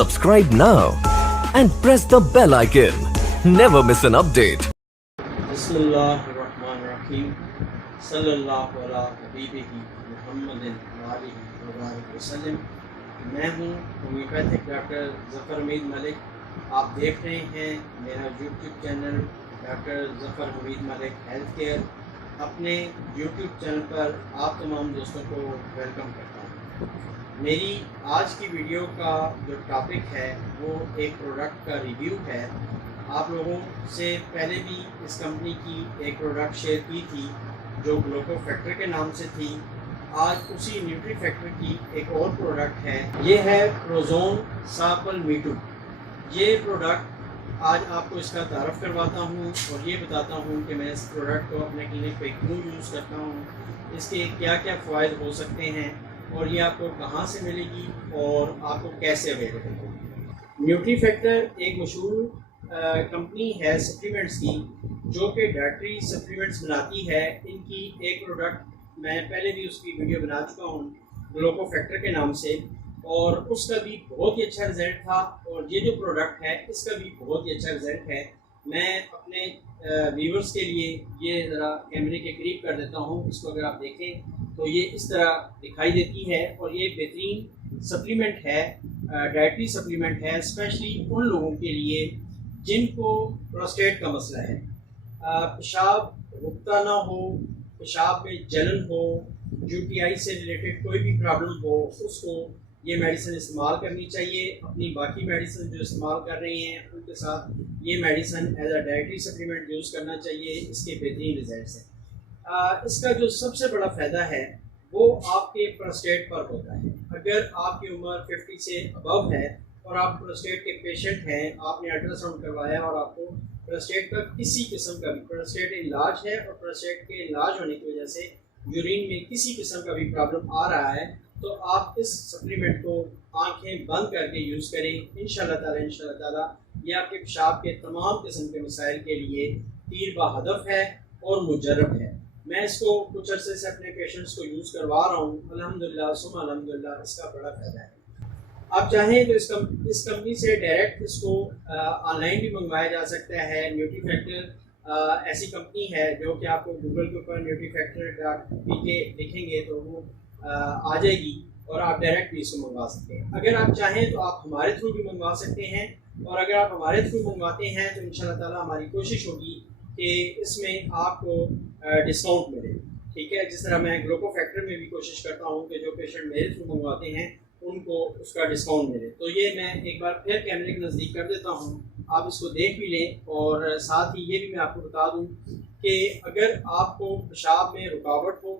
Subscribe now and press the bell icon. Never miss an update. बिस्मिल्लाहिर्रहमानिर्रहीम सल्लल्लाहु अला हबीबिही मुहम्मदिन वालिही वबारिक वसल्लम। मैं हूँ होम्योपैथिक डॉक्टर ज़फ़र हमीद मलिक। आप देख रहे हैं मेरा YouTube channel doctor Zafar Hamid Malik health care. अपने यूट्यूब चैनल पर आप तमाम दोस्तों को वेलकम करता हूँ। मेरी आज की वीडियो का जो टॉपिक है वो एक प्रोडक्ट का रिव्यू है। आप लोगों से पहले भी इस कंपनी की एक प्रोडक्ट शेयर की थी जो ग्लूको फैक्टर के नाम से थी। आज उसी न्यूट्री फैक्टर की एक और प्रोडक्ट है, ये है प्रोज़ोन सापल मीटू। ये प्रोडक्ट आज आपको इसका तारफ़ करवाता हूँ और ये बताता हूँ कि मैं इस प्रोडक्ट को अपने क्लिनिक पे क्यों यूज़ करता हूँ, इसके क्या क्या फ़ायदे हो सकते हैं और ये आपको कहाँ से मिलेगी और आपको कैसे अवेलेबल होगी। न्यूट्री फैक्टर एक मशहूर कंपनी है सप्लीमेंट्स की जो कि डाइटरी सप्लीमेंट्स बनाती है। इनकी एक प्रोडक्ट मैं पहले भी उसकी वीडियो बना चुका हूँ ग्लूको फैक्टर के नाम से, और उसका भी बहुत ही अच्छा रिज़ल्ट था और ये जो प्रोडक्ट है इसका भी बहुत ही अच्छा रिज़ल्ट है। मैं अपने व्यूअर्स के लिए ये ज़रा कैमरे के करीब कर देता हूँ। इसको अगर आप देखें तो ये इस तरह दिखाई देती है और ये बेहतरीन सप्लीमेंट है, डाइटरी सप्लीमेंट है, स्पेशली उन लोगों के लिए जिनको प्रोस्टेट का मसला है, पेशाब रुकता ना हो, पेशाब में जलन हो, यूटीआई से रिलेटेड कोई भी प्रॉब्लम हो, उसको ये मेडिसिन इस्तेमाल करनी चाहिए। अपनी बाकी मेडिसिन जो इस्तेमाल कर रही हैं उनके साथ ये medicine as a dietary supplement use करना चाहिए। इसके बेहतरीन रिजल्ट्स हैं। इसका जो सबसे बड़ा फ़ायदा है वो आपके प्रोस्टेट पर होता है। अगर आपकी उम्र 50 से अबव है और आप प्रोस्टेट के पेशेंट हैं, आपने अल्ट्रासाउंड करवाया और आपको प्रोस्टेट का किसी किस्म का भी प्रोस्टेट इलाज है और प्रोस्टेट के इलाज होने की वजह से यूरिन में किसी किस्म का भी प्रॉब्लम आ रहा है, तो आप इस सप्लीमेंट को आंखें बंद करके यूज़ करें। इंशाल्लाह ताला ये आपके पेशाब के तमाम किस्म के मसाइल के लिए तीर बहदफ है और मुजर्रब है। मैं इसको कुछ अरसे से अपने पेशेंट्स को यूज़ करवा रहा हूँ। अल्हम्दुलिल्लाह सुम्मा अल्हम्दुलिल्लाह इसका बड़ा फ़ायदा है। आप चाहें तो इस कंपनी से डायरेक्ट इसको ऑनलाइन भी मंगवाया जा सकता है। न्यूट्री फैक्टर ऐसी कंपनी है जो कि आपको गूगल के ऊपर न्यूट्री फैक्टर PK लिखेंगे तो वो आ जाएगी और आप डायरेक्ट भी इसको मंगवा सकते हैं। अगर आप चाहें तो आप हमारे थ्रू भी मंगवा सकते हैं, और अगर आप हमारे थ्रू मंगवाते हैं तो इंशाल्लाह ताला हमारी कोशिश होगी कि इसमें आपको डिस्काउंट मिले। ठीक है, जिस तरह मैं ग्लूको फैक्टर में भी कोशिश करता हूँ कि जो पेशेंट मेरे थ्रू मंगवाते हैं उनको उसका डिस्काउंट मिले। तो ये मैं एक बार फिर कैमरे के नज़दीक कर देता हूँ, आप इसको देख भी लें। और साथ ही ये भी मैं आपको बता दूँ कि अगर आपको पेशाब में रुकावट हो,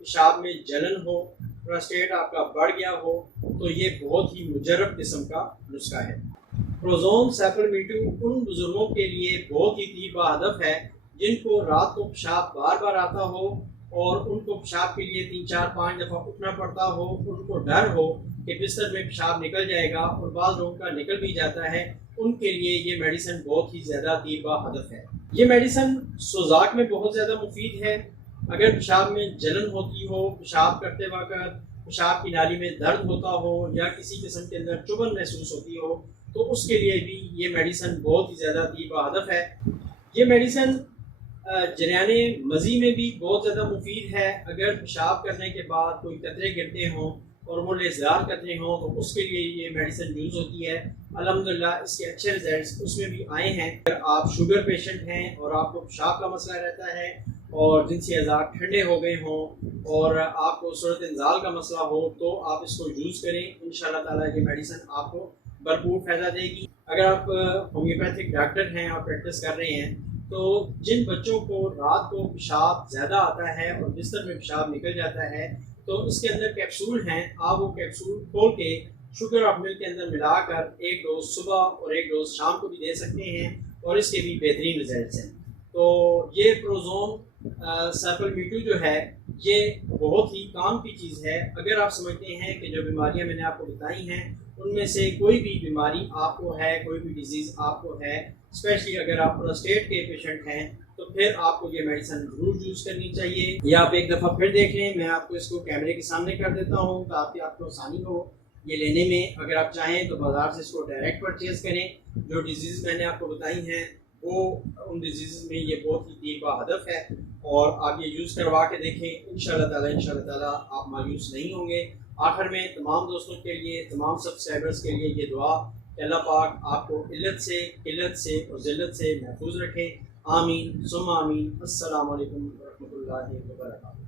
पेशाब में जलन हो, प्रोस्टेट आपका बढ़ गया हो, तो ये बहुत ही मुजर्रब किस्म का नुस्खा है। प्रोज़ोन सापल मीटू उन बुजुर्गों के लिए बहुत ही तीर हदफ है जिनको रात को पेशाब बार बार आता हो और उनको पेशाब के लिए 3-4-5 दफ़ा उठना पड़ता हो, उनको डर हो कि बिस्तर में पेशाब निकल जाएगा और बाज़ लोगों का निकल भी जाता है। उनके लिए ये मेडिसिन बहुत ही ज़्यादा तीर हदफ है। ये मेडिसिन सोजाक में बहुत ज़्यादा मुफीद है। अगर पेशाब में जलन होती हो, पेशाब करते वक्त पेशाब की नाली में दर्द होता हो या किसी किस्म के अंदर चुभन महसूस होती हो, तो उसके लिए भी ये मेडिसिन बहुत ही ज़्यादा तीर हदफ है। ये मेडिसिन जरियाने मज़ी में भी बहुत ज़्यादा मुफीद है। अगर पेशाब करने के बाद कोई कतरे गिरते हों और वो लेज़ार कतरे हों तो उसके लिए ये मेडिसिन यूज़ होती है। अल्हम्दुलिल्लाह इसके अच्छे रिजल्ट्स उसमें भी आए हैं। अगर आप शुगर पेशेंट हैं और आपको पेशाब का मसला रहता है और जिनसी अज़ा ठंडे हो गए हों और आपको सूरत इंजाल का मसला हो, तो आप इसको यूज़ करें। इंशाल्लाह ताला ये मेडिसिन आपको भरपूर फ़ायदा देगी। अगर आप होम्योपैथिक डॉक्टर हैं, आप प्रैक्टिस कर रहे हैं, तो जिन बच्चों को रात को पेशाब ज़्यादा आता है और बिस्तर में पेशाब निकल जाता है, तो इसके अंदर कैप्सूल हैं। आप वो कैप्सूल खोल के शुगर ऑफ मिल्क के अंदर मिलाकर एक डोज सुबह और एक डोज शाम को भी दे सकते हैं और इसके भी बेहतरीन रिजल्ट्स हैं। तो ये प्रोज़ोन सापल मीटू जो है ये बहुत ही काम की चीज़ है। अगर आप समझते हैं कि जो बीमारियां मैंने आपको बताई हैं उनमें से कोई भी बीमारी आपको है, कोई भी डिजीज़ आपको है, स्पेशली अगर आप प्रोस्टेट के पेशेंट हैं, तो फिर आपको ये मेडिसिन ज़रूर यूज़ करनी चाहिए। या आप एक दफ़ा फिर देख लें, मैं आपको इसको कैमरे के सामने कर देता हूँ ताकि आपको आसानी हो। یہ لینے میں اگر آپ چاہیں تو بازار سے اس کو ڈائریکٹ پرچیز کریں. جو ڈیزیز میں نے آپ کو بتائی ہیں وہ ان ڈیزیز میں یہ بہت ہی طیب ہدف ہے, اور آپ یہ یوز کروا کے دیکھیں, انشاءاللہ تعالیٰ آپ مایوس نہیں ہوں گے. آخر میں تمام دوستوں کے لیے, تمام سبسکرائبرز کے لیے یہ دعا کہ اللہ پاک آپ کو علت سے, قلت سے اور ذلت سے محفوظ رکھیں. آمین ثم آمین. السلام علیکم ورحمۃ اللہ وبرکاتہ.